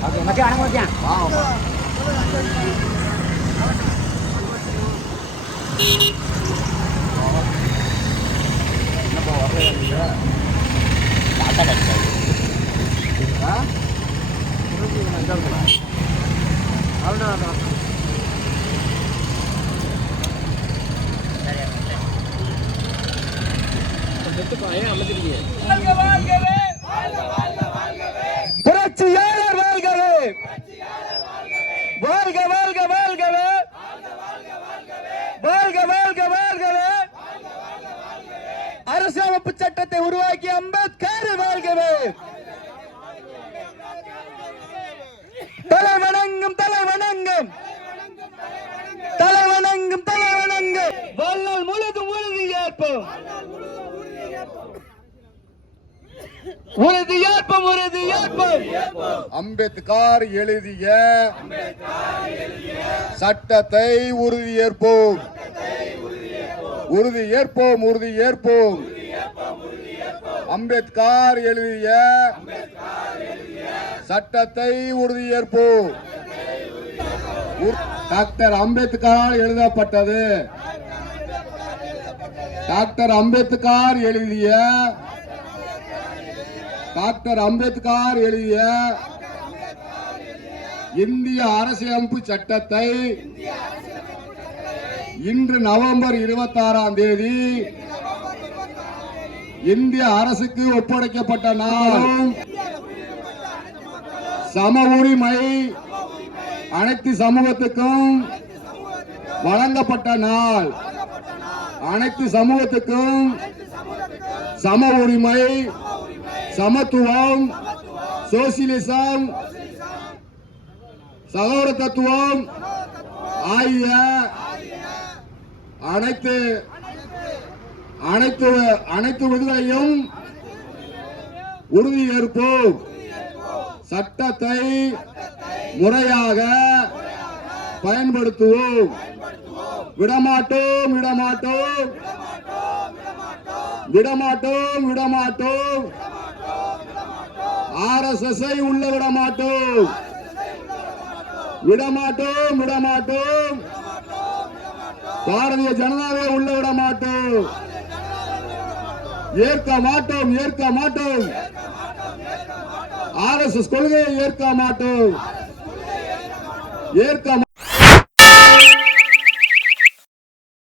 Okay மச்சான் வணக்கம் மச்சான் புரட்சியாளர் வாழ்கவே. வாழ்க வாழ்க வாழ்கவே. வாழ்க வாழ்க வாழ்கவே. அரசியலமைப்பு சட்டத்தை உருவாக்கிய அம்பேத்கர் வாழ்கவே. தலை வணங்கும் தலை வணங்கும் தலை வணங்கும் தலை வணங்கும் வாழ்நாள் முழுதும் உறுதி ஏற்போம். உறுதி ஏற்பம் உறுதி ஏற்பம். அம்பேத்கர் எழுதிய சட்டத்தை உறுதி ஏற்போம் உறுதி ஏற்போம் உறுதி ஏற்போம் அம்பேத்கர் எழுதிய சட்டத்தை உறுதி ஏற்போம் டாக்டர் அம்பேத்கரால் எழுதப்பட்டது. டாக்டர் அம்பேத்கர் எழுதிய டாக்டர் அம்பேத்கர் எழுதிய இந்திய அரசியலமைப்பு சட்டத்தை இன்று நவம்பர் இருபத்தி ஆறாம் தேதி இந்திய அரசுக்கு ஒப்படைக்கப்பட்ட நாளும் சம உரிமை அனைத்து சமூகத்துக்கும் வழங்கப்பட்ட நாள். அனைத்து சமூகத்துக்கும் சம உரிமை சமத்துவம் சோசியலிசம் சகோதரத்துவம் ஆகிய அனைத்து அனைத்து அனைத்து விடுதலையும் உறுதியேற்போம் சட்டத்தை முறையாக பயன்படுத்துவோம். விடமாட்டோம் விடமாட்டோம். விடமாட்டோம் விடமாட்டோம். ஆர்எஸ்எஸ் உள்ள விடமாட்டோம். விடமாட்டோம் விடமாட்டோம். பாரதிய ஜனதாவை உள்ள விட மாட்டோம் ஏற்க மாட்டோம் ஏற்க மாட்டோம். ஆர்எஸ்எஸ் கொள்கையை ஏற்க மாட்டோம். ஏற்க